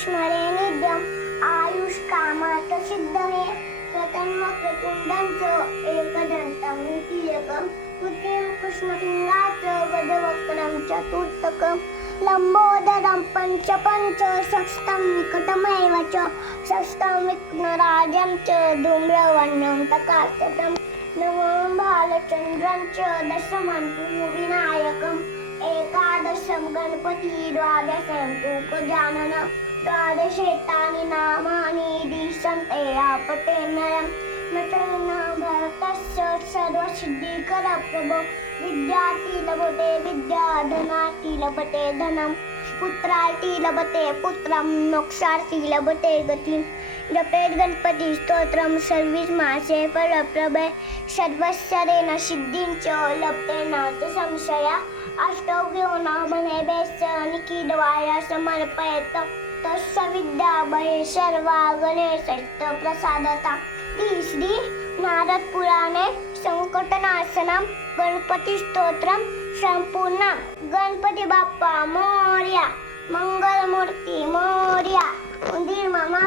स्मरे नित्यम् आयुष्कामात् सिद्धये स्वतन्वक्रतुण्डं च एकदन्तं नीतियकं तुतिं कृष्णपिङ्गाचं गजवक्त्रं चतुर्थकं लम्बोदरं पञ्चपञ्चषष्ठं निकटमेव च षष्ठं विघ्नराजं च धूम्रवर्णं प्रकाशतं नवमं बालचन्द्रं च दशमं तु विनायकम् एकादशं गणपति द्वादशं तु गजानन द्वादशेतानि नामानि दिशन्ते आपतेर्नरं न चैनं भरतस्य सर्वसिद्धिकरप्रभो विद्यार्थी लभते विद्या धनार्थी लभते धनं पुत्रार्थी लभते पुत्रं मोक्षार्थी लभते गतिं जपेत गणपती स्तोत्रं सर्वीस मासे फलप्रभे सर्वस्वरेण सिद्धिं च लभते न च संशया अष्टव्यो नामने बेस निखिलवाय समर्पयत तस्य विद्या भये सर्वा गणेशस्त प्रसादता श्री नारद पुराणे संकटनाशनम गणपती स्तोत्रम संपूर्ण गणपती बाप्पा मोरया मंगलमूर्ती मोरया उंदीर मामा